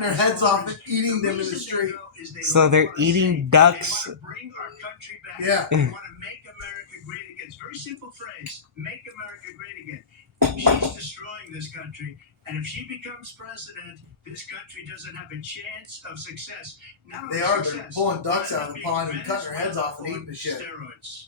cutting their heads off and eating them in the street. So they're eating ducks. They want to bring our country back. Yeah. They want to make America great again. It's a very simple phrase. Make America great again. She's destroying this country. And if she becomes president, this country doesn't have a chance of success. They're pulling ducks out of the pond and cutting their heads off and eating the shit. Steroids.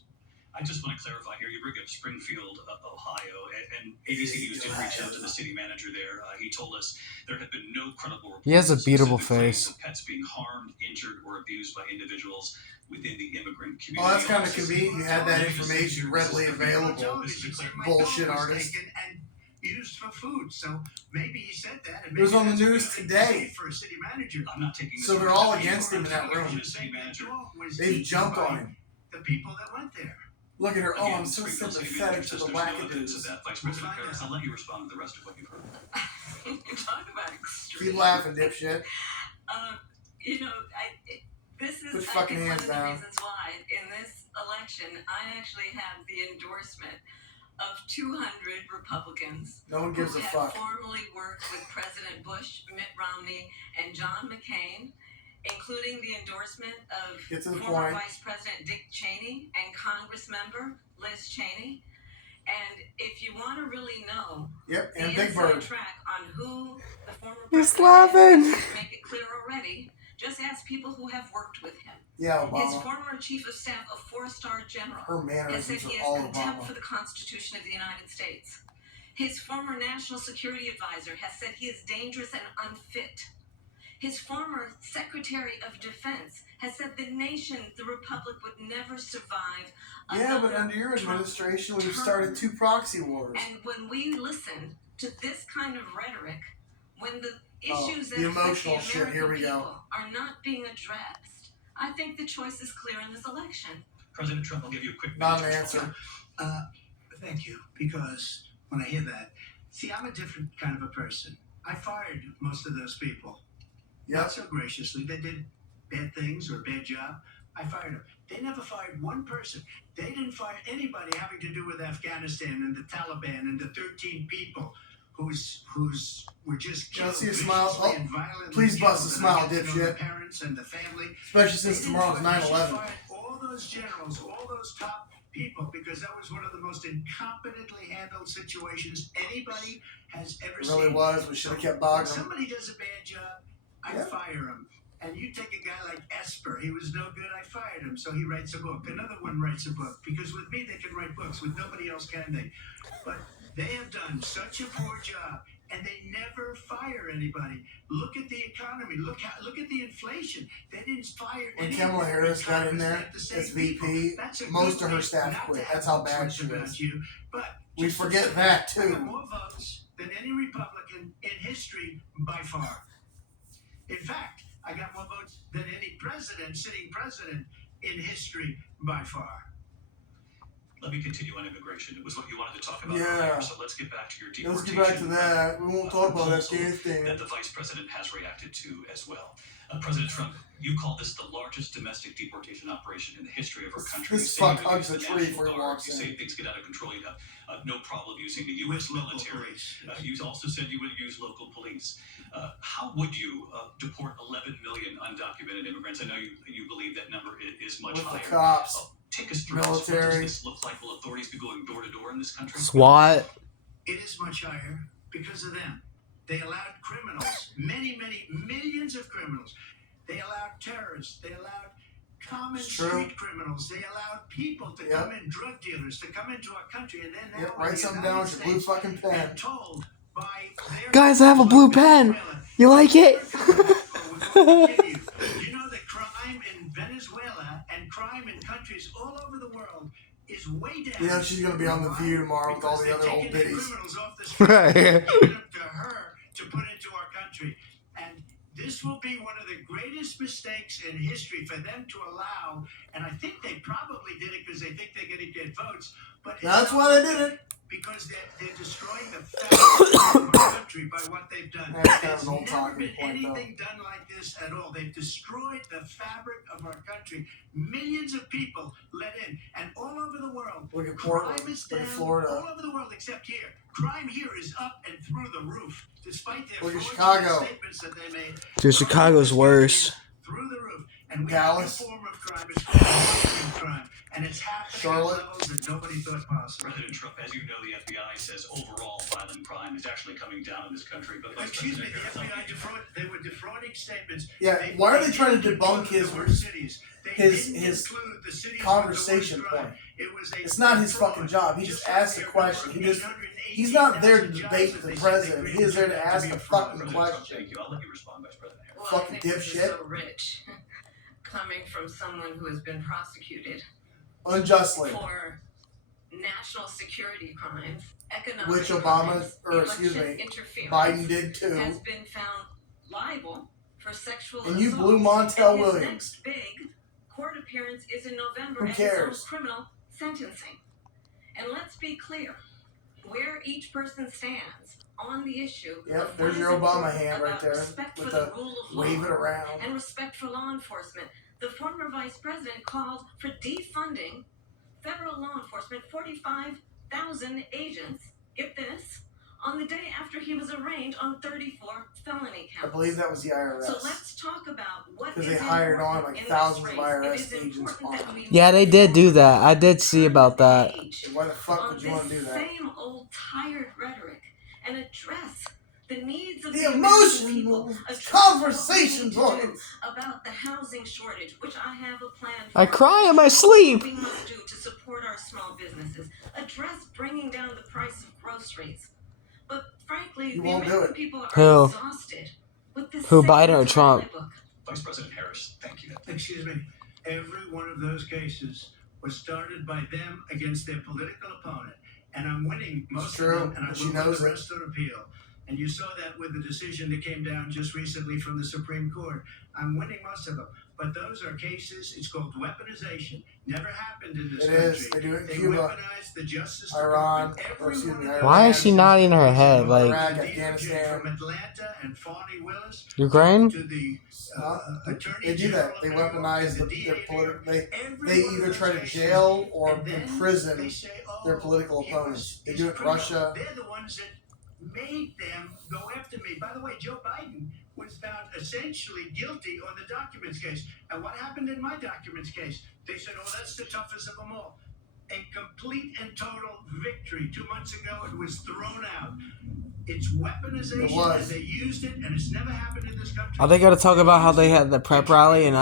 I just want to clarify here. You bring up Springfield, Ohio, and ABC News did reach out to the city manager there. He told us there have been no credible reports. He has a beatable claims face. of pets being harmed, injured, or abused by individuals within the immigrant community. Oh, that's kind of convenient. You had that information readily available. Bullshit artist. And used for food, so maybe he said that. And it was on the news today. For a city manager, I'm not taking. So they're all against him in that room. They've jumped on him. The people that went there. Look at her. Oh, I'm so sympathetic to the wackadoos. Vice President Harris, I'll let you respond to the rest of what you've heard. Talk about extreme. Keep laughing, dipshit. This is Put your fucking one hands of the down. reasons why in this election I actually have the endorsement of 200 Republicans No one gives who a have fuck. formerly worked with President Bush, Mitt Romney, and John McCain, including the endorsement of former Vice President Dick Cheney and Congress member Liz Cheney. And if you want to really know and the Big Bird track on who the former He's president laughing. is, to make it clear already, just ask people who have worked with him. Yeah, His Obama. former chief of staff, a 4-star general, Her has said mannerisms he are has all contempt Obama. for the Constitution of the United States. His former national security advisor has said he is dangerous and unfit. His former Secretary of Defense has said the nation, the Republic, would never survive. Yeah, but under your administration, we've started 2 proxy wars. And when we listen to this kind of rhetoric, when the issues that the affect emotional the shit. American Here we people go. are not being addressed, I think the choice is clear in this election. President Trump, I'll give you a quick Not an answer. Thank you, because when I hear that, see, I'm a different kind of a person. I fired most of those people. Not so graciously. They did bad things or a bad job. I fired them. They never fired one person. They didn't fire anybody having to do with Afghanistan and the Taliban and the 13 people who's were just killed see a smile? viciously and violently. Please bust a smile, against dipshit. the parents and the family. Especially since tomorrow's 9/11. Fired all those generals, all those top people, because that was one of the most incompetently handled situations anybody has ever seen. It really was. We should have kept When bogging. somebody does a bad job, I fire him. And you take a guy like Esper, he was no good, I fired him, so he writes a book. Another one writes a book, because with me they can write books, with nobody else can they? But they have done such a poor job, and they never fire anybody. Look at the economy, look at the inflation. They didn't fire When any Kamala Harris got in Congress, there not the same as VP, people. That's a most good of her way staff not quit. to have That's how bad votes she about is. you. But We just forget to say, that, I too. got more votes than any Republican in history by far. In fact, I got more votes than any sitting president in history by far. Let me continue on immigration. It was what you wanted to talk about Yeah. earlier, so let's get back to your Let's deportation. get back to that. We won't talk about proposal Afghanistan. that the vice president has reacted to as well. President Trump, you call this the largest domestic deportation operation in the history of our country. This You say fuck you hugs use a the tree National before he Guard. walks You in. say things get out of control. You have no problem using the U.S. With local military. police. You also said you would use local police. How would you deport 11 million undocumented immigrants? I know you believe that number is much With higher. the cops. Take us through this. What Military. does this look like? Will authorities be going door to door in this country? SWAT. It is much higher because of them. They allowed criminals, many millions of criminals. They allowed terrorists. They allowed common street criminals. They allowed people to come in, drug dealers, to come into our country, and then now Write something down with your blue fucking pen. told by their Guys, I have a blue pen. You like it? You know that crime in Venezuela and crime in countries all over the world is way down. You know she's gonna be on The View tomorrow with all the other old biddies. biddies. Criminals off the street, taking them to her to put into our country, and this will be one of the greatest mistakes in history for them to allow. And I think they probably did it because they think they're going to get votes. But That's why they did it. because they're destroying the fabric of our country by what they've done. There's never been anything done like this at all. They've destroyed the fabric of our country. Millions of people let in, and all over the world, Look at crime Portland, is look down. at Florida. All over the world except here. Crime here is up and through the roof, despite their Look at fraudulent Chicago. statements that they made. Dude, Chicago's worse. Through the roof. And we Dallas. have a new form of crime. It's called violent crime. And it's happening Charlotte. at levels that nobody thought possible. President Trump, as you know, the FBI says overall violent crime is actually coming down in this country. But Vice Excuse me, the President FBI they were defrauding statements. Yeah, why are they trying to debunk his conversation point? It's not his fucking job. He just asked a question. He's not there to debate the president. He is there to ask a fucking question. Thank you. I'll let you respond, Vice President Harris. Well, Fucking I think this is dipshit. so rich, coming from someone who has been prosecuted Unjustly. for national security crimes, economic Which Obama, crimes, or excuse election me, interference, Biden did too. has been found liable for sexual And you assault. blew Montel And his Williams. next big court appearance is in November Who at cares? his own criminal sentencing. And let's be clear, where each person stands on the issue. Yep, of there's what your is Obama important hand right about there respect with for the rule of law wave it around. and respect for law enforcement. The former vice president called for defunding federal law enforcement, 45,000 agents, get this, on the day after he was arraigned on 34 felony I counts. believe that was the IRS. So let's talk about what Because is they hired on important like in thousands this of race. IRS It is agents important that on. we Yeah, they did do that. I did see about that. Why the fuck on would you want to do this that? same old tired rhetoric and address the needs of The American people, emotional address conversations what we on need to it. do about the housing shortage, which I have a plan for. I cry in my sleep. What we must do to support our small businesses, address bringing down the price of groceries. But frankly, You the won't do American it. people are Who? exhausted with this Who, same Biden or Trump? playbook. Vice President Harris, thank you. Excuse me. Every one of those cases was started by them against their political opponent. And I'm winning most true, of them, and I but she will win knows the it. rest on appeal. And you saw that with the decision that came down just recently from the Supreme Court. I'm winning most of them. But those are cases, it's called weaponization. Never happened in this It country. is. They do it in They Cuba, weaponized the Justice Iran, Department. or excuse me, Iran. Why is she nodding her head? Like, Iraq, Afghanistan. From Atlanta and Fani Willis Ukraine? to the Attorney They do General that. They of New York, weaponize the their DA political. every They one of either those try to cases. jail or And then imprison they say, oh, their political he opponents. was- They he's do a it in criminal. Russia. They're the ones that made them go after me. By the way, Joe Biden was found essentially guilty on the documents case. And what happened in my documents case? They said, oh, that's the toughest of them all. A complete and total victory. 2 months ago, it was thrown out. It's weaponization, It was. and they used it, and it's never happened in this country. Are they gonna talk about how they had the prep rally and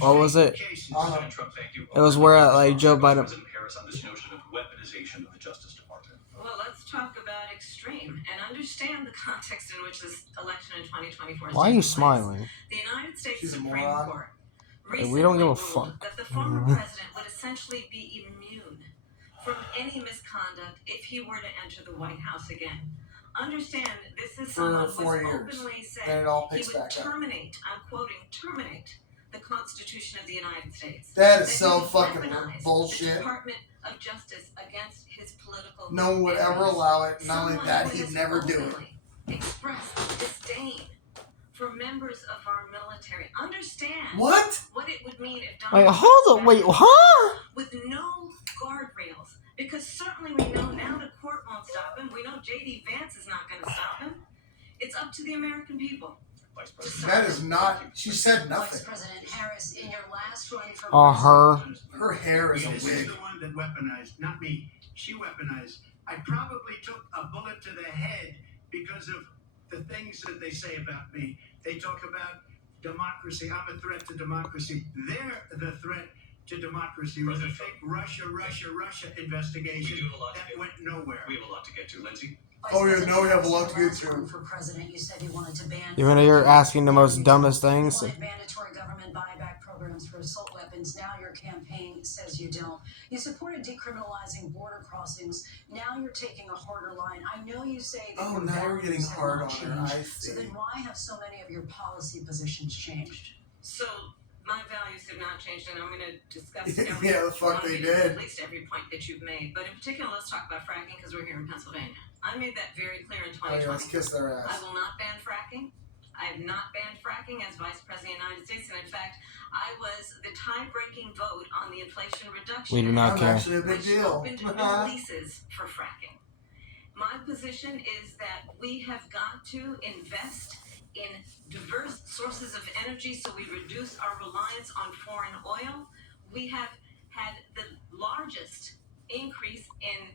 what was it? President Trump, thank you. It was where like Joe Biden. President Harris on this notion of weaponization of the Justice Department. Well, let's talk about extreme and understand the context in which this election in 2024 is Why are you taking place. smoling? The United States She's a Supreme moron. Court Hey, we don't give a recently ruled fuck. that the former president would essentially be immune from any misconduct if he were to enter the White House again. Understand, this is someone who 4 has years. openly said Then it all he picks would back up. terminate, I'm quoting, terminate the Constitution of the United States. That is That so he would fucking weaponize the bullshit. Department of Justice against his political No one would ever enemies. allow it. Not only Someone that, who he'd has never do it. openly expressed disdain for members of our military. Understand What? it would mean if Wait, Donald hold on. Wait, huh? with no guardrails. Because certainly we know now the court won't stop him. We know J.D. Vance is not going to stop him. It's up to the American people. Vice President. That is not. She said Vice nothing. President Harris, in your last run for Her. Her hair is a This is wig. the one that weaponized, not me. She weaponized. I probably took a bullet to the head because of the things that they say about me. They talk about democracy. I'm a threat to democracy. They're the threat to democracy with a fake Russia investigation We do have a lot to that get- went nowhere. We have a lot to get to, Lindsay. Vice Oh, yeah, President no, we have a Harris, lot in to your get last to. run for president, you said you wanted to ban. Even though you're asking the most dumbest things. You wanted mandatory government buyback programs for assault weapons. Now your campaign says you don't. You supported decriminalizing border crossings. Now you're taking a harder line. I know you say that Oh, your now we're values getting have hard not on her. changed. I So see. then why have so many of your policy positions changed? So My values have not changed, and I'm going to discuss Yeah, the fuck they did. At least every point that you've made. But in particular, let's talk about fracking because we're here in Pennsylvania. I made that very clear in 2020. Oh, yeah, let's kiss their ass. I will not ban fracking. I have not banned fracking as Vice President of the United States, and in fact, I was the tie-breaking vote on the Inflation Reduction We do not care. Actually a big deal. Opened new leases for fracking. My position is that we have got to invest in diverse sources of energy so we reduce our reliance on foreign oil. We have had the largest increase in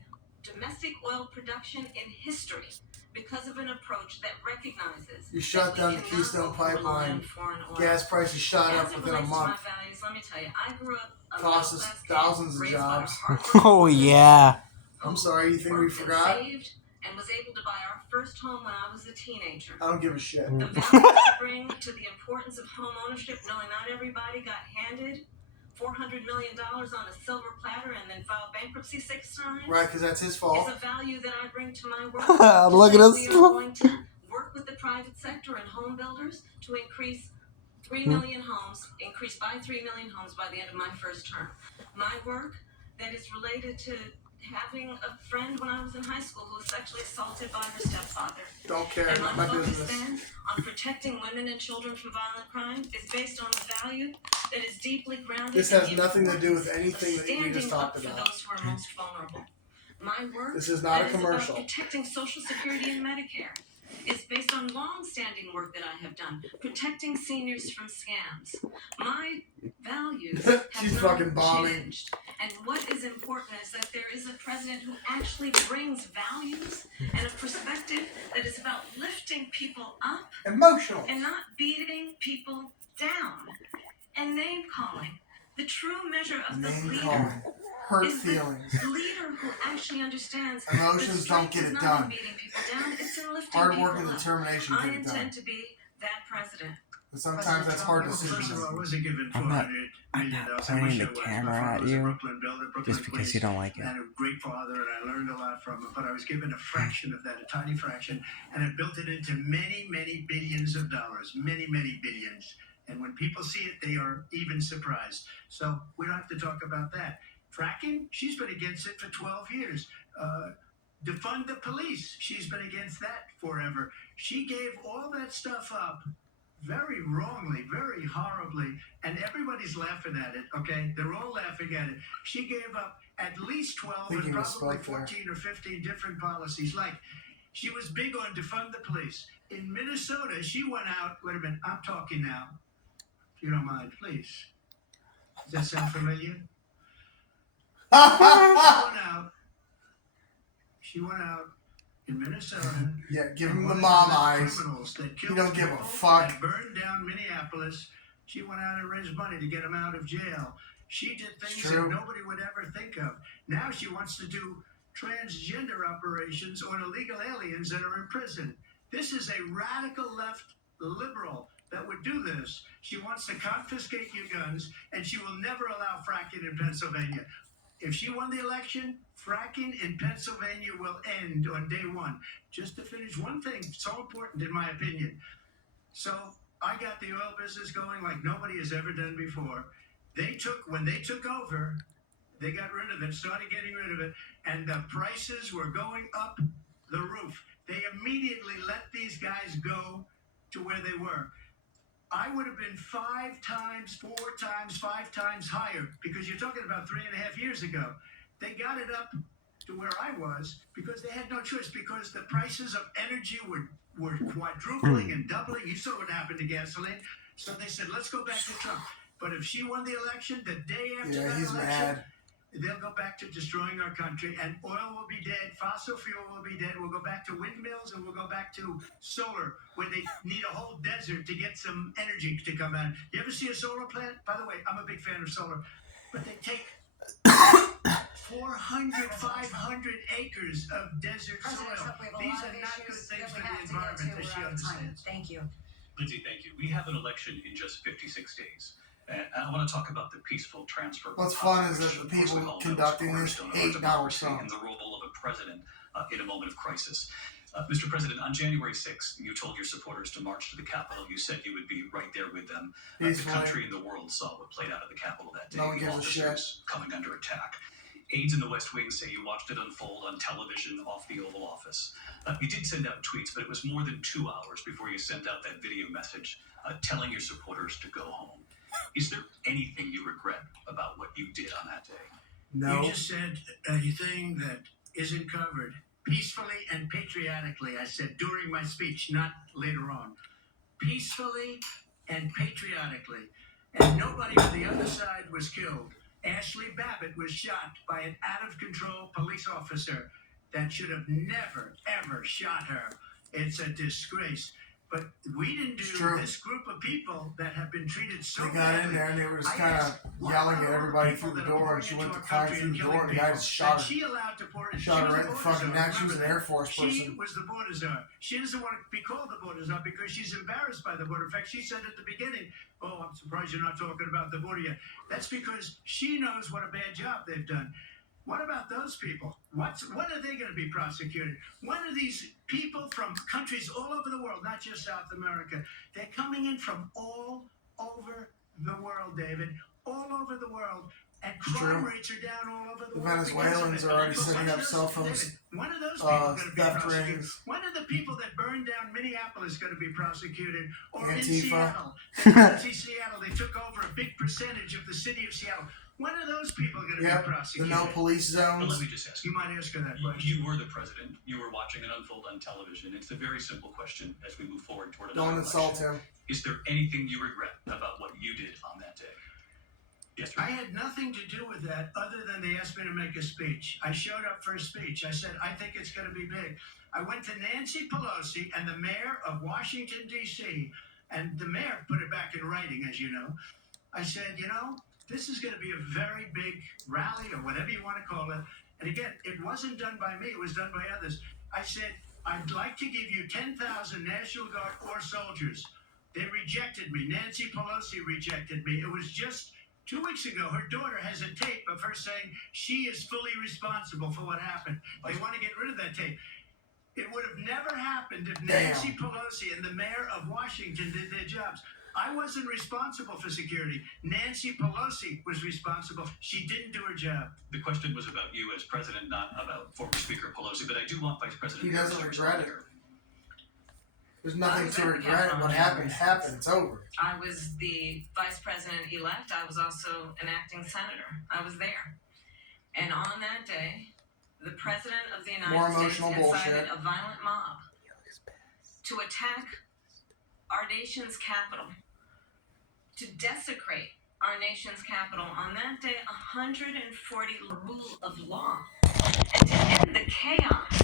domestic oil production in history because of an approach that recognizes you shut down the Keystone Pipeline. Gas prices shot up within a month. Values, let me tell you, I grew up cost us thousands of jobs. Oh yeah. I'm sorry, you think we forgot? And was able to buy our first home when I was a teenager. I don't give a shit. The value I bring to the importance of home ownership, knowing not everybody got handed $400 million on a silver platter and then filed bankruptcy 6 times. Right, because that's his fault. It's a value that I bring to my work. Look at us. We are going to work with the private sector and home builders to increase 3 million homes, increase by 3 million homes by the end of my first term. My work that is related to having a friend when I was in high school who was sexually assaulted by her stepfather. Don't care, and not my business. Stand on protecting women and children from violent crime is based on a value that is deeply grounded. This has nothing to do with anything that we just talked about. For those who are most vulnerable. My work this is not a commercial. About protecting Social Security and Medicare. It's based on long-standing work that I have done, protecting seniors from scams. My values have not changed. And what is important is that there is a president who actually brings values and a perspective that is about lifting people up, emotional, and not beating people down. And name-calling. The true measure of the leader. Hurt feelings. The leader who actually understands emotions don't get it done. Hard work and up. determination get it done. I intend to be that president. But sometimes that's hard decisions. I'm not pointing the camera at you just because you don't like it. I had a great father and I learned a lot from him, but I was given a fraction of that, a tiny fraction, and I built it into many, many billions of dollars, many, many billions. And when people see it, they are even surprised. So we don't have to talk about that. Fracking, she's been against it for 12 years. Defund the police, she's been against that forever. She gave all that stuff up very wrongly, very horribly, and everybody's laughing at it, okay? They're all laughing at it. She gave up at least 12 and probably 14 or 15 different policies. Like, she was big on defund the police. In Minnesota, she went out, wait a minute, I'm talking now. If you don't mind, please. Does that sound familiar? She went out in Minnesota. Yeah, give him the mom eyes. You don't give a fuck. And burned down Minneapolis. She went out and raised money to get him out of jail. She did things that nobody would ever think of. Now she wants to do transgender operations on illegal aliens that are in prison. This is a radical left liberal that would do this. She wants to confiscate your guns, and she will never allow fracking in Pennsylvania. If she won the election, fracking in Pennsylvania will end on day one. Just to finish one thing, so important in my opinion. So I got the oil business going like nobody has ever done before. When they took over, they got rid of it, started getting rid of it, and the prices were going up the roof. They immediately let these guys go to where they were. I would have been 5 times, 4 times, 5 times higher because you're talking about 3.5 years ago. They got it up to where I was because they had no choice because the prices of energy were quadrupling and doubling. You saw what happened to gasoline. So they said, let's go back to Trump. But if she won the election, the day after that election, mad. They'll go back to destroying our country, and oil will be dead, fossil fuel will be dead, we'll go back to windmills, and we'll go back to solar, where they need a whole desert to get some energy to come out. You ever see a solar plant? By the way, I'm a big fan of solar, but they take 400, 500 acres of desert soil. These are not good things for the environment, as she understands. Thank you. Lindsay, thank you. We have an election in just 56 days. And I want to talk about the peaceful transfer. What's fun is that the people conducting this hate Donald Trump. And the role of a president in a moment of crisis. Mr. President, on January 6th, you told your supporters to march to the Capitol. You said you would be right there with them. The country and the world saw what played out at the Capitol that day. No one gives a shit. Officers coming under attack. Aides in the West Wing say you watched it unfold on television off the Oval Office. You did send out tweets, but it was more than 2 hours before you sent out that video message telling your supporters to go home. Is there anything you regret about what you did on that day? No. You just said a thing that isn't covered. Peacefully and patriotically, I said during my speech, not later on. Peacefully and patriotically. And nobody on the other side was killed. Ashley Babbitt was shot by an out-of-control police officer that should have never, ever shot her. It's a disgrace. But we didn't do this group of people that have been treated so badly. They got in there and they were just kind of yelling at everybody through the door, and she went to climb through the door, and the guy just shot her. Shot her right in the fucking neck. She was an Air Force person. She was the border czar. She doesn't want to be called the border czar because she's embarrassed by the border. In fact, she said at the beginning, "Oh, I'm surprised you're not talking about the border yet." That's because she knows what a bad job they've done. What about those people? When are they going to be prosecuted? When are these people from countries all over the world, not just South America, they're coming in from all over the world, David, all over the world, and crime rates are down all over the world. The Venezuelans are already setting up cell phones, when are those people going to be theft prosecuted? rings. When are the people that burned down Minneapolis going to be prosecuted? Or Antifa. in Seattle, the Nazi Seattle, they took over a big percentage of the city of Seattle. When are those people going to be The prosecuted? no police But let zones. me just ask You might ask her that question. You were the president. You were watching it unfold on television. It's a very simple question as we move forward toward another Don't insult election. him. Is there anything you regret about what you did on that day? Yes, sir. I had nothing to do with that other than they asked me to make a speech. I showed up for a speech. I said, I think it's going to be big. I went to Nancy Pelosi and the mayor of Washington, D.C., and the mayor put it back in writing, as you know. I said, this is going to be a very big rally or whatever you want to call it. And again, it wasn't done by me. It was done by others. I said, I'd like to give you 10,000 National Guard or soldiers. They rejected me. Nancy Pelosi rejected me. It was just 2 weeks ago. Her daughter has a tape of her saying she is fully responsible for what happened. They want to get rid of that tape. It would have never happened if Nancy Pelosi and the mayor of Washington did their jobs. I wasn't responsible for security. Nancy Pelosi was responsible. She didn't do her job. The question was about you as president, not about former Speaker Pelosi, but I do want Vice President He doesn't Harris to regret it. respond. There's nothing to regret. What happened happened. It's over. I was the vice president-elect. I was also an acting senator. I was there. And on that day, the president of the United States incited a violent mob to attack our nation's capital, to desecrate our nation's capital. On that day, 140 rule of law, and to end the chaos,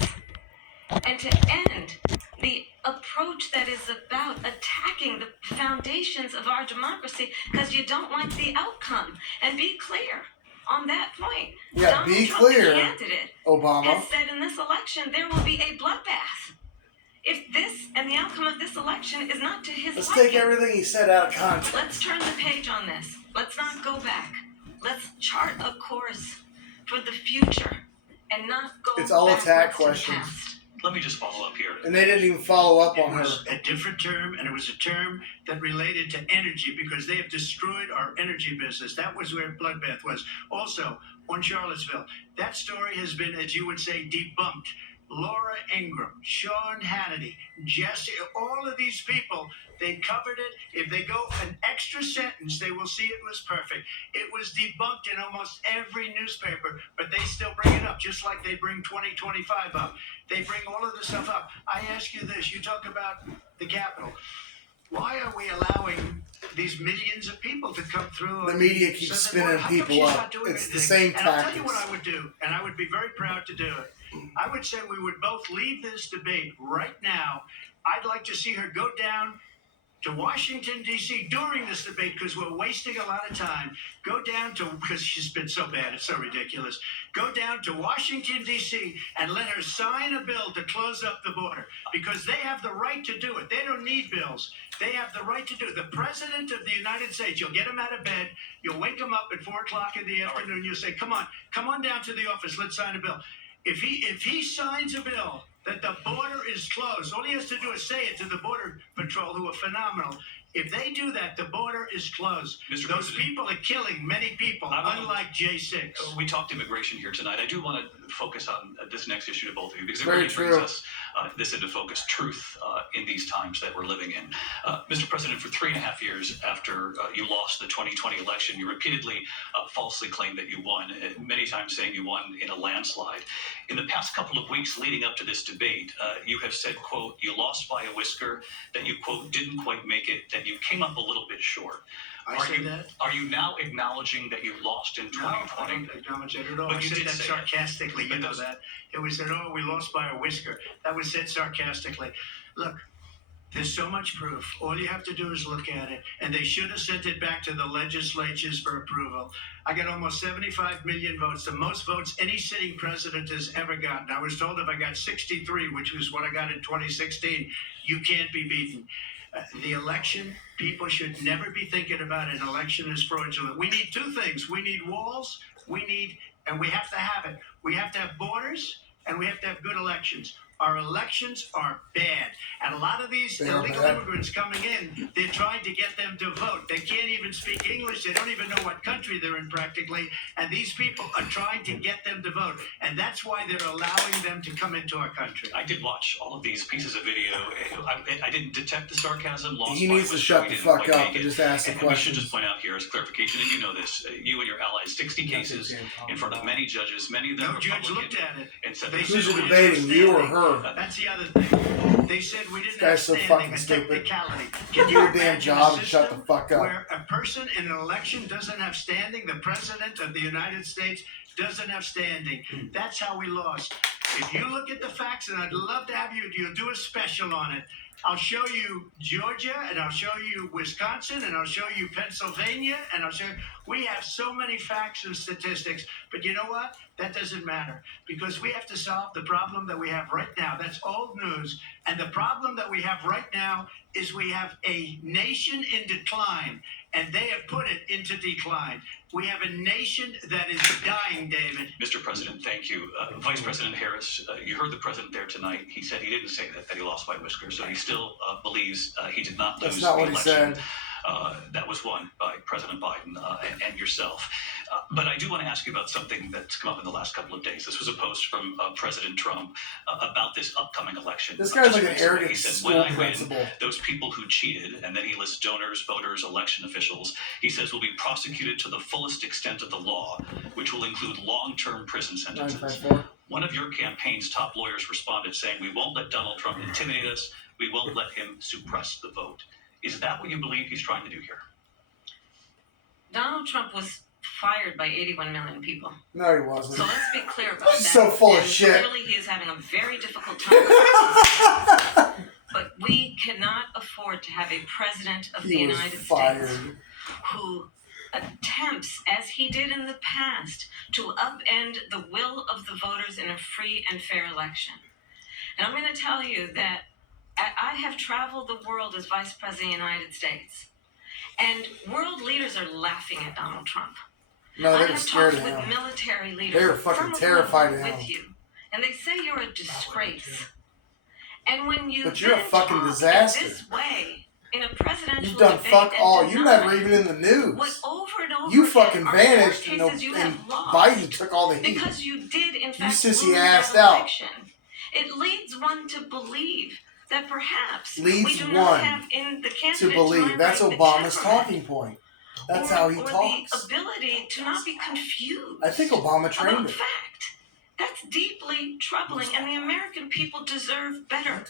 and to end the approach that is about attacking the foundations of our democracy because you don't like the outcome. And be clear on that point. Yeah, Donald be Trump, clear, the candidate, Obama. has said in this election there will be a bloodbath. If this and the outcome of this election is not to his Let's liking, take everything he said out of context. let's turn the page on this. Let's not go back. Let's chart a course for the future and not go It's all attack backwards to the questions. past. Let me just follow up here. And they didn't even follow up on It her. was a different term, and it was a term that related to energy because they have destroyed our energy business. That was where bloodbath was. Also, on Charlottesville, that story has been, as you would say, debunked. Laura Ingraham, Sean Hannity, Jesse, all of these people, they covered it. If they go an extra sentence, they will see it was perfect. It was debunked in almost every newspaper, but they still bring it up, just like they bring 2025 up. They bring all of this stuff up. I ask you this. You talk about the Capitol. Why are we allowing these millions of people to come through? The media keeps spinning people up. It's the same tactics. And I'll tell you tactics. what I would do, and I would be very proud to do it. I would say we would both leave this debate right now. I'd like to see her go down to Washington, D.C. during this debate because we're wasting a lot of time. Go down to, because she's been so bad, it's so ridiculous. Go down to Washington, D.C. and let her sign a bill to close up the border because they have the right to do it. They don't need bills. They have the right to do it. The President of the United States, you'll get him out of bed, you'll wake him up at 4 o'clock in the afternoon, you'll say, come on down to the office, let's sign a bill. If he signs a bill that the border is closed. All he has to do is say it to the Border Patrol, who are phenomenal. If they do that, the border is closed. Mr. Those President, people are killing many people, unlike J6. we talked immigration here tonight. I do want to focus on this next issue to both of you because it Very really true. brings us this into focus, truth in these times that we're living in. Mr. President, for 3.5 years after you lost the 2020 election, you repeatedly falsely claimed that you won, many times saying you won in a landslide. In the past couple of weeks leading up to this debate, you have said, quote, you lost by a whisker, that you, quote, didn't quite make it, that you came up a little bit short. Are you now acknowledging that you lost in 2020? No, I don't acknowledge it at all. But I you said did that say sarcastically. You know that. It was said, oh, we lost by a whisker. That was said sarcastically. Look, there's so much proof. All you have to do is look at it. And they should have sent it back to the legislatures for approval. I got almost 75 million votes, the most votes any sitting president has ever gotten. I was told if I got 63, which was what I got in 2016, you can't be beaten. The election, people should never be thinking about an election as fraudulent. We need two things. We need walls, and we have to have it. We have to have borders, and we have to have good elections. Our elections are bad. And a lot of these illegal immigrants coming in, they're trying to get them to vote. They can't even speak English. They don't even know what country they're in practically. And these people are trying to get them to vote. And that's why they're allowing them to come into our country. I did watch all of these pieces of video. I didn't detect the sarcasm. He needs to shut the fuck up and just ask the question. question. We should just point out here as clarification, and you know this, you and your allies, 60 cases in front of many judges, many of them No judge looked at it. and said Who's debating, you or her? That's the other thing. They said we didn't have so standing, fucking a stupid. technicality. Do your damn job and shut the fuck up. Where a person in an election doesn't have standing, the president of the United States doesn't have standing. That's how we lost. If you look at the facts, and I'd love to have you'll do a special on it. I'll show you Georgia, and I'll show you Wisconsin, and I'll show you Pennsylvania, and I'll show you. We have so many facts and statistics, but you know what? That doesn't matter because we have to solve the problem that we have right now. That's old news. And the problem that we have right now is we have a nation in decline, and they have put it into decline. We have a nation that is dying, David. Mr. President, thank you. Vice President Harris, you heard the president there tonight. He said he didn't say that he lost by whiskers, so he still believes he did not lose the election. That's not what he said. That was won by President Biden and yourself. But I do want to ask you about something that's come up in the last couple of days. This was a post from President Trump about this upcoming election. This guy's like an arrogant He said, school when I principal. win, those people who cheated, and then he lists donors, voters, election officials, he says will be prosecuted to the fullest extent of the law, which will include long-term prison sentences. 954. One of your campaign's top lawyers responded saying, we won't let Donald Trump intimidate us. We won't let him suppress the vote. Is that what you believe he's trying to do here? Donald Trump was fired by 81 million people. No, he wasn't. So let's be clear about that. He's so full of shit. Clearly, he is having a very difficult time. But we cannot afford to have a president of the United States who attempts, as he did in the past, to upend the will of the voters in a free and fair election. And I'm going to tell you that I have traveled the world as Vice President of the United States, and world leaders are laughing at Donald Trump. No, I they're have scared talked of with him. military leaders. They were fucking from terrified of with him. you, and they say you're a disgrace. And when you But you're a then fucking talk disaster. this way in a presidential You've done debate fuck and all. You're deny never even in the what news. over and over You again fucking are vanished, court and, cases you and have lost Biden took all the heat. because you did in fact sissy lose assed that out. election. It leads one to believe that perhaps Leads we do one not have in the to candidate believe. That's write the Obama's temperament talking point. That's or, how he or talks. the ability to not be confused I think Obama trained about him. fact. That's deeply troubling, and the American people deserve better.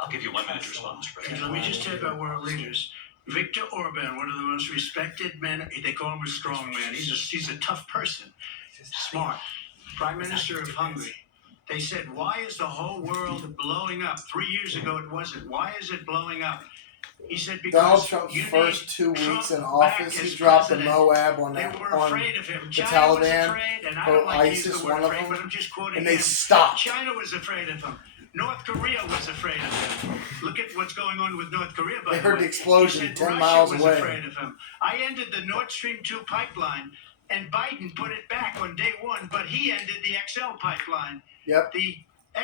I'll give you 1 minute to respond, Mr. Okay, President. let me just tell you about world leaders. Viktor Orban, one of the most respected men, they call him a strong man. He's a tough person, smart. Prime Minister of Hungary. They said, why is the whole world blowing up? 3 years ago it wasn't. Why is it blowing up? He said, because Donald Trump's first 2 weeks in office, he dropped the Moab on They the were afraid of him. the China was Taliban, afraid, and I or don't like to use ISIS, the word one of afraid, them, but I'm just quoting and they him. stopped. China was afraid of him. North Korea was afraid of him. Look at what's going on with North Korea, by They the heard way. the explosion He said 10 Russia miles was away. afraid of him. I ended the Nord Stream 2 pipeline, and Biden put it back on day one, but he ended the XL pipeline. Yep. The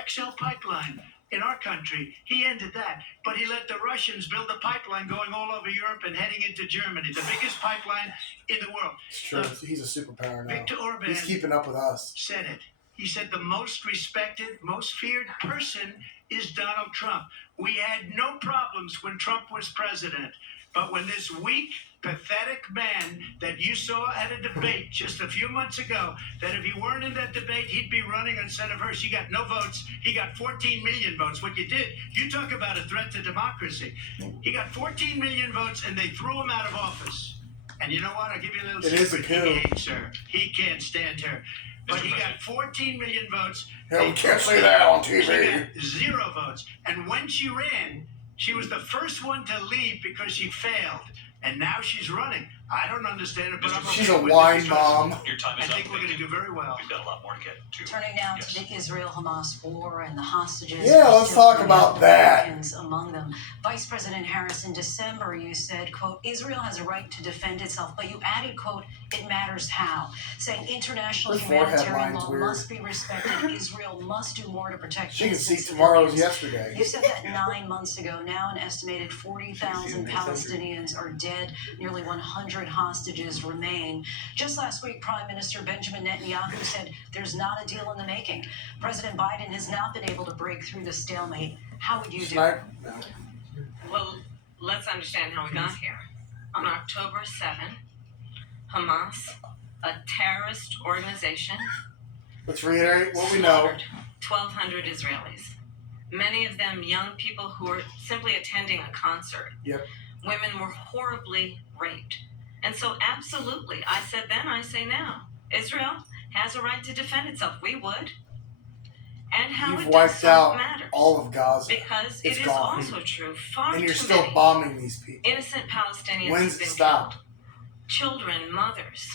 XL pipeline in our country. He ended that, but he let the Russians build a pipeline going all over Europe and heading into Germany, the biggest pipeline in the world. It's true. He's a superpower now. Viktor Orban He's keeping up with us. Said it. He said the most respected, most feared person is Donald Trump. We had no problems when Trump was president. But when this weak, pathetic man that you saw at a debate just a few months ago, that if he weren't in that debate, he'd be running instead of her. She got no votes. He got 14 million votes. What you did, you talk about a threat to democracy. He got 14 million votes, and they threw him out of office. And you know what? I'll give you a little secret. It is a coup. He hates her. He can't stand her. But he got 14 million votes. Hell, we can't say that on She TV. got 0 votes. And when she ran, she was the first one to leave because she failed. And now she's running. I don't understand it, but I'm She's a wine mom. Your time I is up. think we're going to do very well. We've got a lot more to get to. Turning now to the Israel-Hamas war and the hostages. Yeah, let's talk about that. Americans among them. Vice President Harris, in December, you said, quote, Israel has a right to defend itself, but you added, quote, it matters how, saying international Her forehead humanitarian line's law weird. must be respected. Israel must do more to protect She can see innocent tomorrow's civilians. yesterday. You said that 9 months ago. Now an estimated 40,000 Palestinians are dead. Nearly 100 hostages remain. Just last week, Prime Minister Benjamin Netanyahu said there's not a deal in the making. President Biden has not been able to break through the stalemate. How would you do it? No. Well, let's understand how we got here. On October 7th, Hamas, a terrorist organization, Let's reiterate what we know. slaughtered 1,200 Israelis. Many of them young people who were simply attending a concert. Yep. Women were horribly raped. And so, absolutely, I said then, I say now, Israel has a right to defend itself. We would. And how You've it does wiped so out matters. all of Gaza. Because It's it is gone. also true, far And you're too still many bombing these people. innocent Palestinians When's have it been stop? killed. Children, mothers.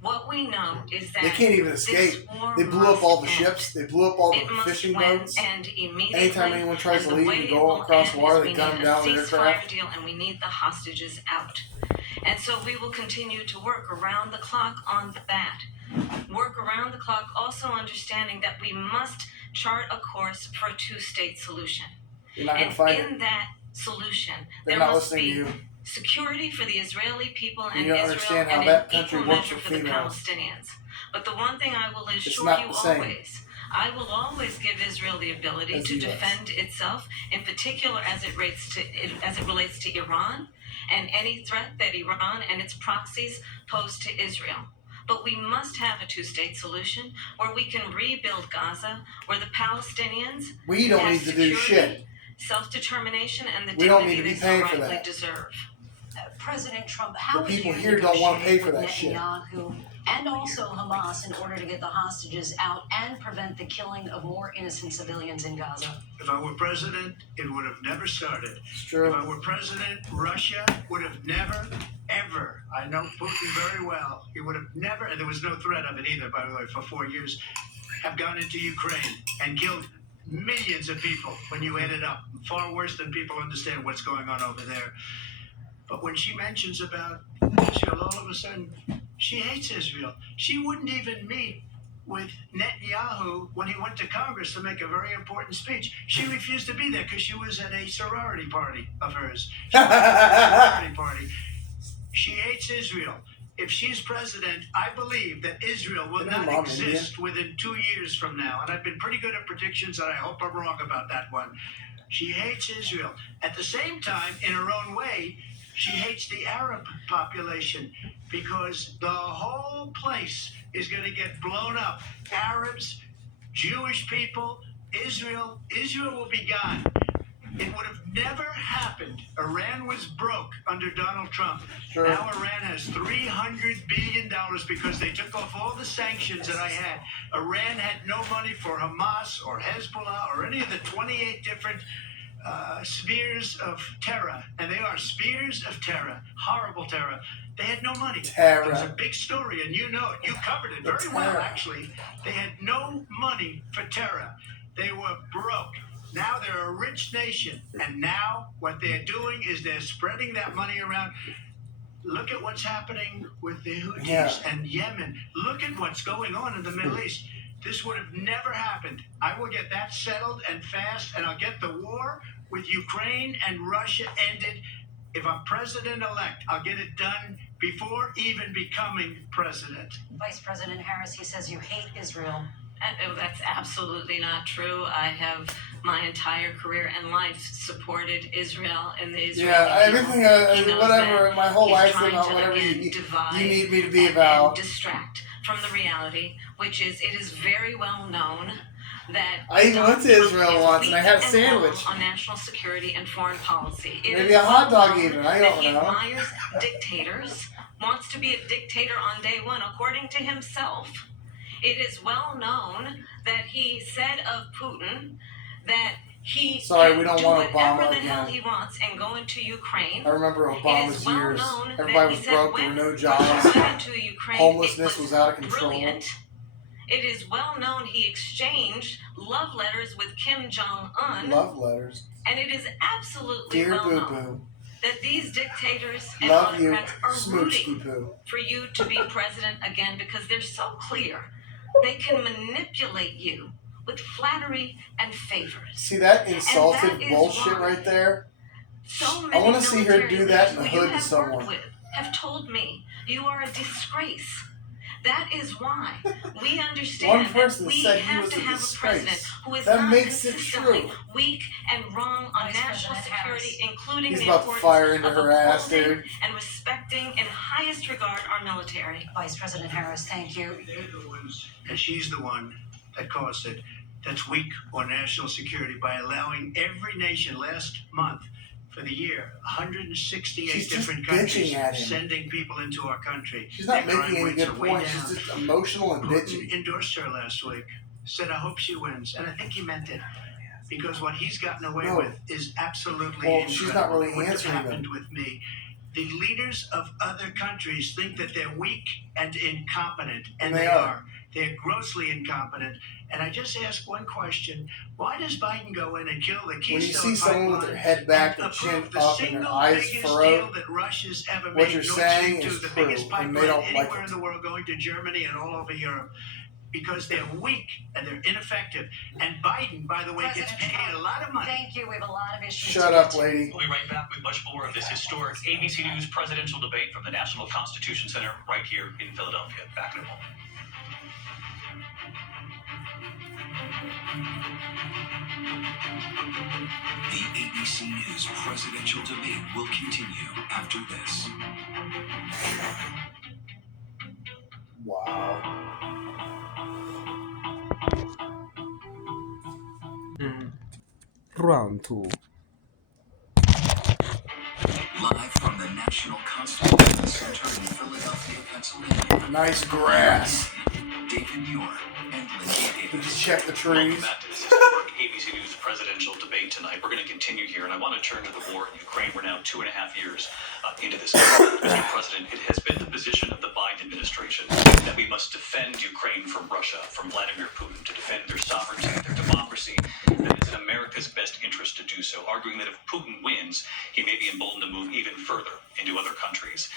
What we know is that They can't even this escape. war They blew up all the must end. ships. They blew up all It the must fishing win boats. end immediately. Anytime anyone tries and to the leave way and it go will across end the water, is they we gun need them down with a aircraft. ceasefire deal, and we need the hostages out. And so we will continue to work around the clock on that. Work around the clock, also understanding that we must chart a course for a two-state solution. You're not going And to find in it. that solution, They're there not must listening be to you. security for the Israeli people and You don't Israel, understand how and that an country equal works measure with for the females. Palestinians. But the one thing I will assure not you the same. always, I will always give Israel the ability As to the US. defend itself, in particular as it relates to Iran and any threat that Iran and its proxies pose to Israel. But we must have a two-state solution where we can rebuild Gaza, where the Palestinians We don't have need to do security, shit. self-determination, and the We don't dignity need to be they so paying for rightly that. deserve. President Trump, how The would people you here don't wanna pay negotiate for with that shit. Netanyahu and also Hamas in order to get the hostages out and prevent the killing of more innocent civilians in Gaza? If I were president, it would have never started. It's If true. I were president, Russia would have never, ever, I know Putin very well, he would have never, and there was no threat of it either, by the way, for 4 years, have gone into Ukraine and killed millions of people when you add it up. Far worse than people understand what's going on over there. But when she mentions about Israel, all of a sudden, she hates Israel. She wouldn't even meet with Netanyahu when he went to Congress to make a very important speech. She refused to be there because she was at a sorority party of hers. She was at a sorority party. She hates Israel. If she's president, I believe that Israel will Isn't her not mom exist within 2 years from now. And I've been pretty good at predictions, and I hope I'm wrong about that one. She hates Israel. At the same time, in her own way, she hates the Arab population because the whole place is going to get blown up. Arabs, Jewish people, Israel will be gone. It would have never happened. Iran was broke under Donald Trump. Sure. Now Iran has $300 billion because they took off all the sanctions that I had. Iran had no money for Hamas or Hezbollah or any of the 28 different spheres of terror, and they are spheres of terror, horrible terror. They had no money. Terror. It was a big story, and you know it. You covered it very well, actually. They had no money for terror. They were broke. Now they're a rich nation, and now what they're doing is they're spreading that money around. Look at what's happening with the Houthis and Yemen. Look at what's going on in the Middle East. this would have never happened. I will get that settled and fast, and I'll get the war with Ukraine and Russia ended. If I'm president-elect, I'll get it done before even becoming president. Vice President Harris, he says you hate Israel. That's absolutely not true. I have my entire career and life supported Israel and the Israeli everything, whatever, my whole life's about whatever you need me to be about. And distract from the reality, which is, it is very well known that I even went to Israel once and I had a sandwich. On national security and foreign policy. Maybe a hot dog even, I don't know. He admires dictators, wants to be a dictator on day one, according to himself. It is well known that he said of Putin that he can we don't do want whatever Obama the hell again. he wants and go into Ukraine. I remember Obama's well years. known Everybody was broke, there were no jobs. Ukraine, Homelessness was out of control. Brilliant. It is well known he exchanged love letters with Kim Jong-un. Love letters. And it is absolutely Dear well Boo known Boo. that these dictators and Love you, autocrats are rooting Smoochie Poo. for you to be president again because they're so clear. They can manipulate you with flattery and favors. See that insulted that bullshit right there? So I want to see her do that in the hood to you someone. have worked with have told me you are a disgrace. That is why we understand One person that we said he have was to a have a president disgrace. who is That not makes it consistently true. weak and wrong on Vice national President security, Harris. including He's the about to importance fire into of her ass, upholding dude. and respecting in highest regard our military. Vice President Harris, thank you. They're the ones, and she's the one that caused it, that's weak on national security by allowing every nation last month for the year, 168 She's just different bitching countries at him. sending people into our country. She's not Their making crime any rates good are way points. down. She's just emotional and bitchy. Putin endorsed her last week, said, I hope she wins. And I think he meant it. Because what he's gotten away with is absolutely incredible. She's not really what answering happened with me. The leaders of other countries think that they're weak and incompetent, and they are. They're grossly incompetent. And I just ask one question. Why does Biden go in and kill the Keystone When you see someone with their Pipeline head back, and their chin approve the up, and single their eyes biggest furrowed, deal that Russia's ever what made, you're Nord saying Stream 2, is the true, biggest and pipeline they don't anywhere like it. in the world going to Germany and all over Europe? Because they're weak and they're ineffective. And Biden, by the way, gets paid a lot of money. Thank you. We have a lot of issues. Shut up, lady. We'll be right back with much more of this historic ABC News presidential debate from the National Constitution Center right here in Philadelphia. Back in a moment. The ABC News presidential debate will continue after this. Wow. Round 2. Live from the National Constitution Center in Philadelphia, Pennsylvania. Nice grass. David Muir and Lindsay Did you Davis. check the Welcome trees? back to this historic ABC News presidential debate tonight. We're going to continue here, and I want to turn to the war in Ukraine. We're now 2.5 years into this. Mr. President, it has been the position of the Biden administration that we must defend Ukraine from Russia, from Vladimir Putin, to defend their sovereignty, their democracy, that it's in America's best interest to do so, arguing that if Putin wins, he may be emboldened to move even further into other countries.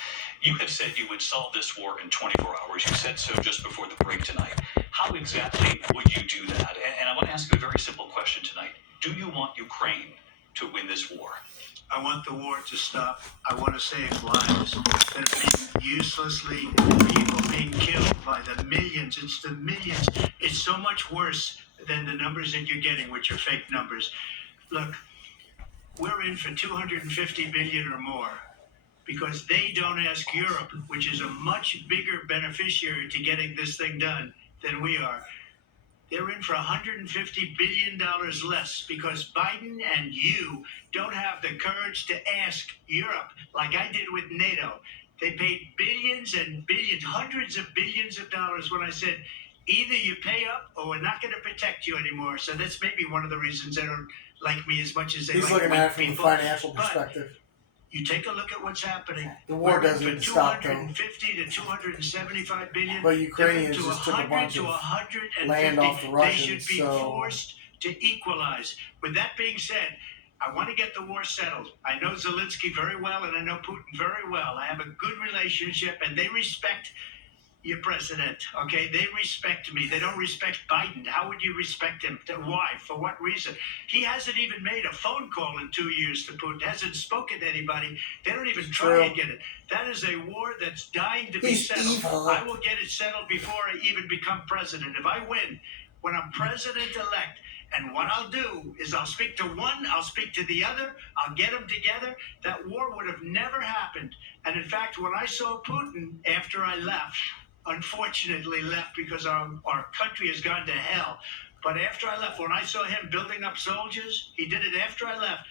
You have said you would solve this war in 24 hours. You said so just before the break tonight. How exactly would you do that? And I want to ask you a very simple question tonight. Do you want Ukraine to win this war? I want the war to stop. I want to save lives that are being uselessly, people being killed by the millions. It's the millions. It's so much worse than the numbers that you're getting, which are fake numbers. Look, we're in for 250 billion or more because they don't ask Europe, which is a much bigger beneficiary to getting this thing done than we are. They're in for $150 billion less because Biden and you don't have the courage to ask Europe like I did with NATO. They paid billions and billions, hundreds of billions of dollars when I said, either you pay up or we're not going to protect you anymore. So that's maybe one of the reasons they don't like me as much as they He's like looking white at it from a people. financial But perspective. you take a look at what's happening. The war We're doesn't in even for stop, though. 250 to 275 billion. But Ukrainians They're into just took a 100 bunch to of 150. land off the They Russians, should be so forced to equalize. With that being said, I want to get the war settled. I know Zelensky very well, and I know Putin very well. I have a good relationship, and they respect your president, okay? They respect me. They don't respect Biden. How would you respect him? Why? For what reason? He hasn't even made a phone call in 2 years to Putin. Hasn't spoken to anybody. They don't even try to get it. That is a war that's dying to be settled. Evil. I will get it settled before I even become president. If I win, when I'm president-elect, and what I'll do is I'll speak to one, I'll speak to the other, I'll get them together. That war would have never happened. And in fact, when I saw Putin after I left, unfortunately left because our country has gone to hell. But after I left, when I saw him building up soldiers, he did it after I left,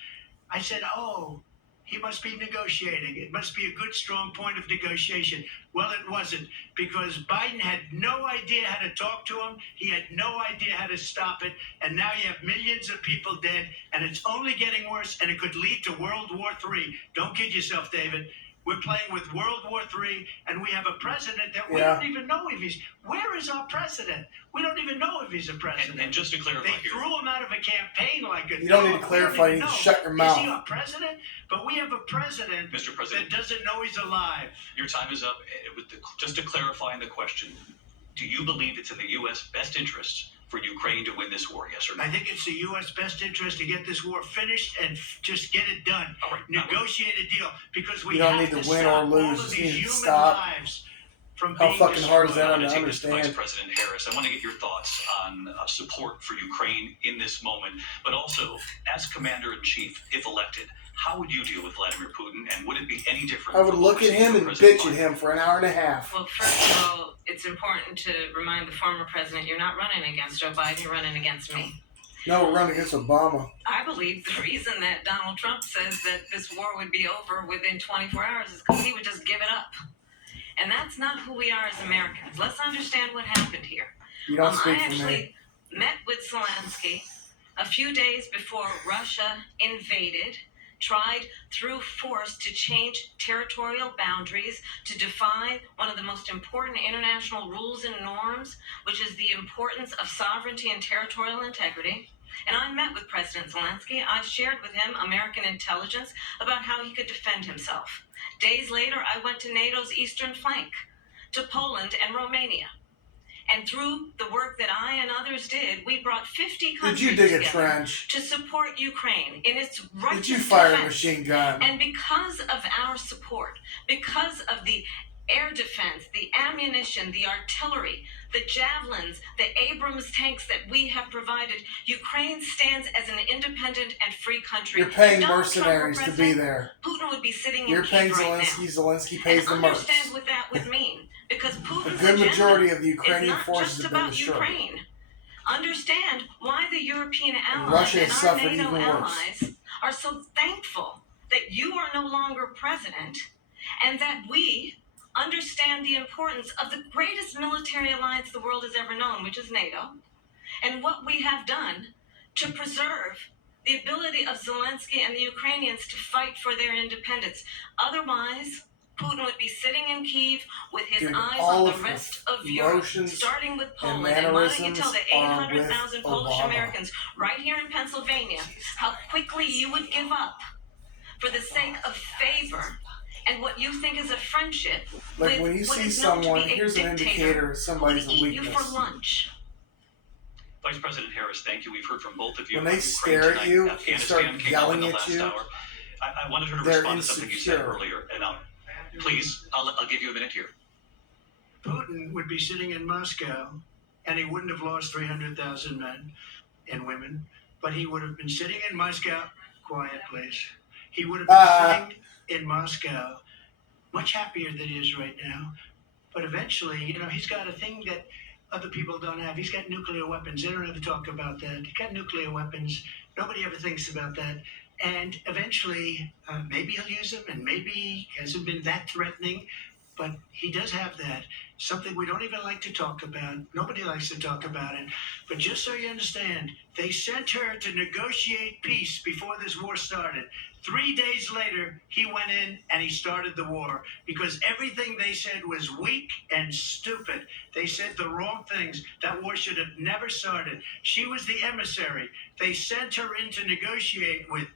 I said, oh, he must be negotiating. It must be a good, strong point of negotiation. Well, it wasn't, because Biden had no idea how to talk to him. He had no idea how to stop it. And now you have millions of people dead, and it's only getting worse, and it could lead to World War III. Don't kid yourself, David. We're playing with World War III, and we have a president that we don't even know if he's... Where is our president? We don't even know if he's a president. And just to clarify they threw him out of a campaign like a... You don't need to clarify, you need to shut your mouth. Is he our president? But we have a president, Mr. President, that doesn't know he's alive. Your time is up. Just to clarify the question, do you believe it's in the U.S. best interest for Ukraine to win this war, yes or no? I think it's the U.S. best interest to get this war finished and just get it done. All right, negotiate a deal, because we you don't have need to to win or stop lose. all of Just these need to human stop. lives from How being fucking hard is destroyed. that I want to to take this to Vice understand? President Harris. I want to get your thoughts on support for Ukraine in this moment, but also, as Commander-in-Chief, if elected, how would you deal with Vladimir Putin, and would it be any different? I would from look what at we're seeing him from and President bitch at Biden? him for an hour and a half. Well, first of all, it's important to remind the former president you're not running against Joe Biden, you're running against me. No, we're running against Obama. I believe the reason that Donald Trump says that this war would be over within 24 hours is because he would just give it up. And that's not who we are as Americans. Let's understand what happened here. You don't speak I for me. actually met with Zelensky a few days before Russia invaded, tried through force to change territorial boundaries, to defy one of the most important international rules and norms, which is the importance of sovereignty and territorial integrity. And I met with President Zelensky. I shared with him American intelligence about how he could defend himself. Days later, I went to NATO's eastern flank, to Poland and Romania. And through the work that I and others did, we brought 50 countries Did you dig a together trench? to support Ukraine in its righteous Did you fire a defense. machine gun? And because of our support, because of the air defense, the ammunition, the artillery, the javelins, the Abrams tanks that we have provided, Ukraine stands as an independent and free country. You're paying If Donald Trump were mercenaries to be president, there. Putin would be sitting You're in paying Kyiv right Zelensky. now. Zelensky pays the And mercs. understand what that would mean, because Putin's A good agenda majority of the is Ukrainian not forces just have been about destroyed. Ukraine. Understand why the European allies Russia and has our suffered NATO even worse. allies are so thankful that you are no longer president, and that we understand the importance of the greatest military alliance the world has ever known, which is NATO, and what we have done to preserve the ability of Zelensky and the Ukrainians to fight for their independence. Otherwise, Putin would be sitting in Kyiv with his Dude, eyes all on of the rest the of Europe, emotions starting with Poland. and And why don't you mannerisms tell the are with 800,000 Polish Obama. Americans right here in Pennsylvania how quickly you would give up for the sake of favor and what you think is a friendship Like with when you what see is known to someone, be a here's an dictator indicator who somebody's would a eat you weakness. for lunch. Vice President Harris, thank you. We've heard from both of you. When they on Ukraine stare at tonight. you and Afghanistan start came up in yelling the at last you, hour. I wanted her to they're respond to something you said insecure. earlier. And please, I'll give you a minute here. Putin would be sitting in Moscow, and he wouldn't have lost 300,000 men and women, but he would have been sitting in Moscow. Quiet, please. He would have been sitting in Moscow, much happier than he is right now. But eventually, he's got a thing that other people don't have. He's got nuclear weapons. They don't ever talk about that. He's got nuclear weapons. Nobody ever thinks about that. And eventually, maybe he'll use them, and maybe he hasn't been that threatening. But he does have that. Something we don't even like to talk about. Nobody likes to talk about it. But just so you understand, they sent her to negotiate peace before this war started. 3 days later, he went in and he started the war because everything they said was weak and stupid. They said the wrong things. That war should have never started. She was the emissary. They sent her in to negotiate with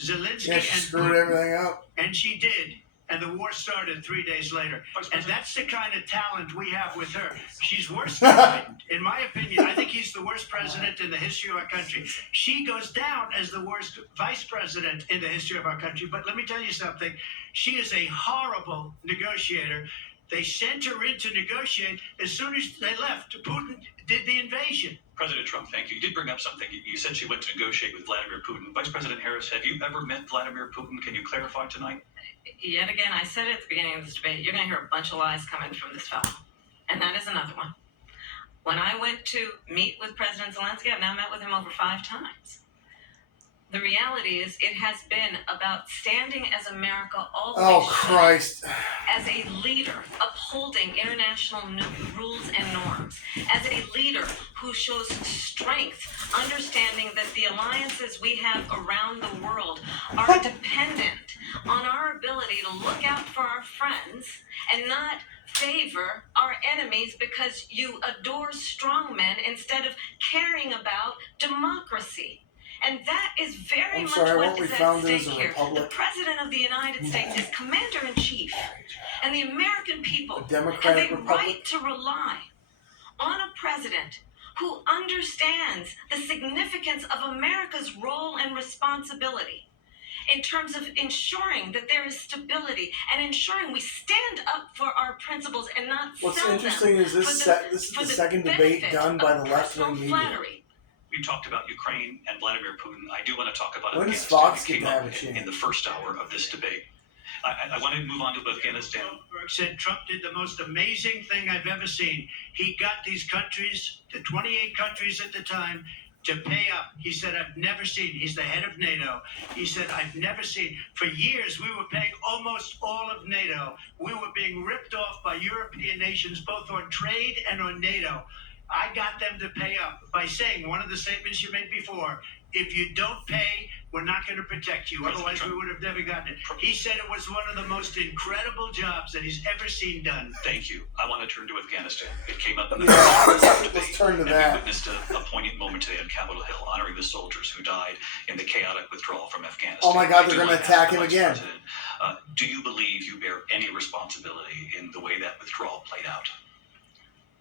Zelensky Yeah, she and screwed Putin, everything up. and she did. and the war started 3 days later. And that's the kind of talent we have with her. She's worse than Biden. In my opinion, I think he's the worst president in the history of our country. She goes down as the worst vice president in the history of our country. But let me tell you something. She is a horrible negotiator. They sent her in to negotiate. As soon as they left, Putin did the invasion. President Trump, thank you. You did bring up something. You said she went to negotiate with Vladimir Putin. Vice President Harris, have you ever met Vladimir Putin? Can you clarify tonight? Yet again, I said it at the beginning of this debate, you're going to hear a bunch of lies coming from this fellow. And that is another one. When I went to meet with President Zelensky, I've now met with him over 5 times. The reality is, it has been about standing as America always Christ. as a leader, upholding international rules and norms, as a leader who shows strength, understanding that the alliances we have around the world are dependent on our ability to look out for our friends and not favor our enemies because you adore strongmen instead of caring about democracy. And that is very much what is at stake here. The President of the United States is Commander-in-Chief. And the American people have a right to rely on a president who understands the significance of America's role and responsibility in terms of ensuring that there is stability and ensuring we stand up for our principles and not sell them. What's interesting is this is the second debate done by the left-wing media. We talked about Ukraine and Vladimir Putin. I do want to talk about when Afghanistan. Fox came have up a chance? in the first hour of this debate. I want to move on to Afghanistan. Said Trump did the most amazing thing I've ever seen. He got these countries, the 28 countries at the time, to pay up. He said, I've never seen, he's the head of NATO. He said, I've never seen, for years we were paying almost all of NATO. We were being ripped off by European nations, both on trade and on NATO. I got them to pay up by saying one of the statements you made before, if you don't pay, we're not going to protect you. Otherwise, we would have never gotten it. He said it was one of the most incredible jobs that he's ever seen done. Thank you. I want to turn to Afghanistan. It came up in the let's turn to and that. we witnessed a poignant moment today on Capitol Hill, honoring the soldiers who died in the chaotic withdrawal from Afghanistan. Oh my God, they're going to attack him again. Do you believe you bear any responsibility in the way that withdrawal played out?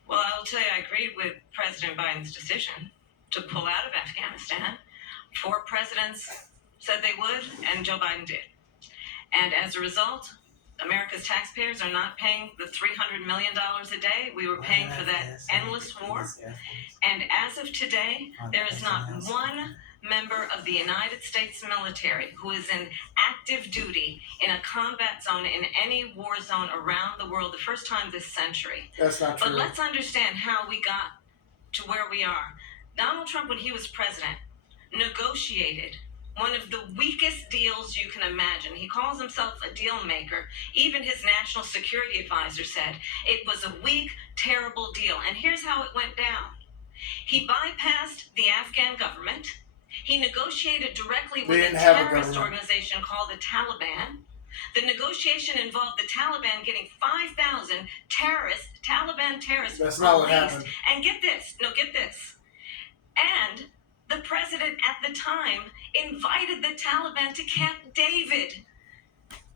Well, I will tell you, I agreed with President Biden's decision to pull out of Afghanistan. 4 presidents said they would, and Joe Biden did. And as a result, America's taxpayers are not paying the $300 million a day we were paying for that endless war. And as of today, there is not one member of the United States military who is in active duty in a combat zone in any war zone around the world, the first time this century. That's not true. But let's understand how we got to where we are. Donald Trump, when he was president, negotiated one of the weakest deals you can imagine. He calls himself a deal maker. Even his national security advisor said it was a weak, terrible deal. And here's how it went down. He bypassed the Afghan government. He negotiated directly with a terrorist organization called the Taliban. The negotiation involved the Taliban getting 5,000 Taliban terrorists That's not what released. happened. And get this. And the president at the time invited the Taliban to Camp David,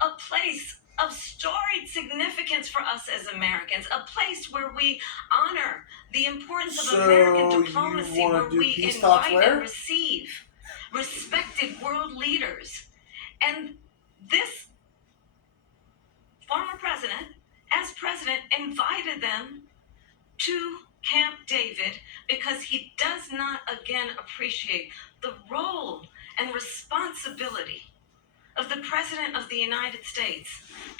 a place of storied significance for us as Americans, a place where we honor the importance of American diplomacy, where we invite and receive respected world leaders. And this former president, as president, invited them to Camp David because he does not again appreciate the role and responsibility of the President of the United States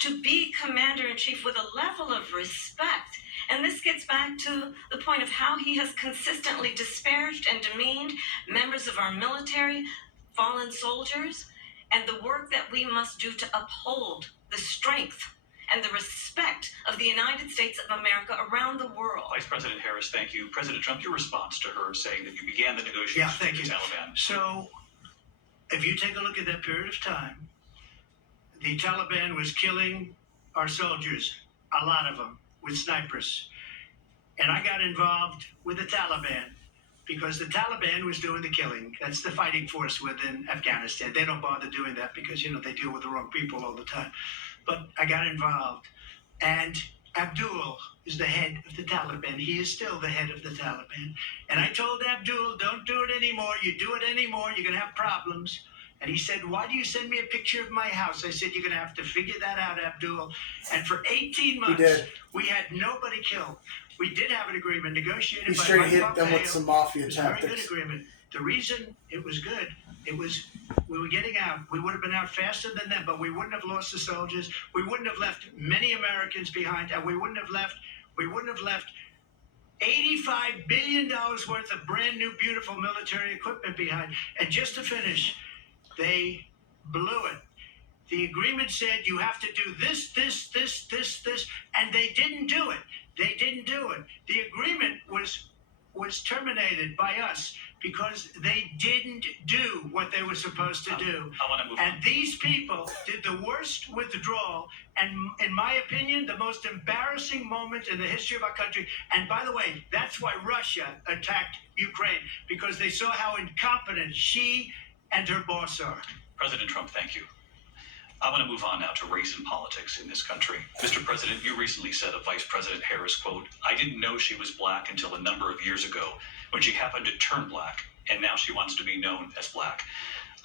to be Commander-in-Chief with a level of respect. And this gets back to the point of how he has consistently disparaged and demeaned members of our military, fallen soldiers, and the work that we must do to uphold the strength and the respect of the United States of America around the world. Vice President Harris, thank you. President Trump, your response to her saying that you began the negotiations with the Taliban. So, if you take a look at that period of time, the Taliban was killing our soldiers, a lot of them, with snipers. And I got involved with the Taliban because the Taliban was doing the killing. That's the fighting force within Afghanistan. They don't bother doing that because, they deal with the wrong people all the time. but I got involved. And Abdul is the head of the Taliban. He is still the head of the Taliban. And I told Abdul, don't do it anymore. You do it anymore, you're going to have problems. And he said, why do you send me a picture of my house? I said, you're going to have to figure that out, Abdul. And for 18 months, we had nobody killed. We did have an agreement negotiated He by straight Mike hit Pompeo. them with some mafia It was a very good tactics. agreement. The reason it was good, it was we were getting out. We would have been out faster than them, but we wouldn't have lost the soldiers. We wouldn't have left many Americans behind, and we wouldn't have left $85 billion worth of brand new, beautiful military equipment behind. And just to finish, they blew it. The agreement said you have to do this, and they didn't do it. They didn't do it. The agreement was terminated by us because they didn't do what they were supposed to do. I want to move And these people did the worst withdrawal, and in my opinion, the most embarrassing moment in the history of our country. And by the way, that's why Russia attacked Ukraine, because they saw how incompetent she and her boss are. President Trump, thank you. I want to move on now to race and politics in this country. Mr. President, you recently said of Vice President Harris, quote, I didn't know she was black until a number of years ago when she happened to turn black, and now she wants to be known as black.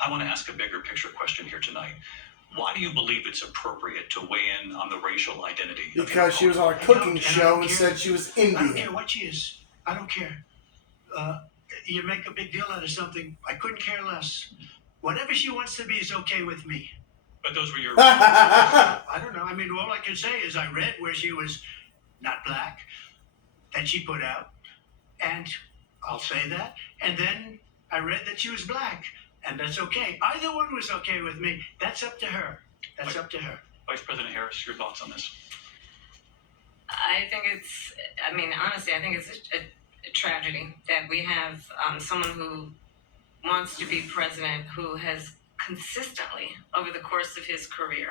I want to ask a bigger picture question here tonight. Why do you believe it's appropriate to weigh in on the racial identity of your Because she was on a cooking show and said she was I don't Indian. care what she is. I don't care. You make a big deal out of something. I couldn't care less. Whatever she wants to be is okay with me. But those were your... I don't know. I mean, all I can say is I read where she was not black, that she put out, and I'll say that. And then I read that she was black, and that's okay. Either one was okay with me. That's up to her. That's up to her. Vice President Harris, your thoughts on this? I think it's, I mean, honestly, I think it's a tragedy that we have someone who wants to be president who has consistently, over the course of his career,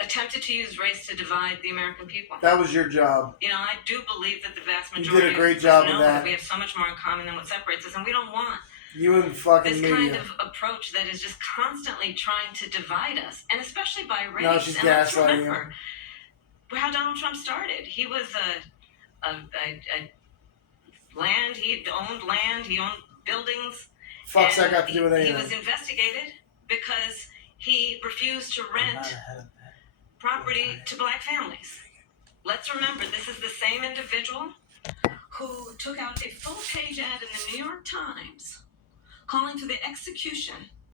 attempted to use race to divide the American people. That was your job. You know, I do believe that the vast You majority did a great of job us of know that. we have so much more in common than what separates us, and we don't want You and fucking this media. kind of approach that is just constantly trying to divide us, and especially by race. No, she's and let's gaslighting remember how Donald Trump started. He was a land. He owned land. He owned buildings. Fuck's that And got to do with He anything? was investigated because he refused to rent property to black families. Let's remember, this is the same individual who took out a full-page ad in the New York Times calling for the execution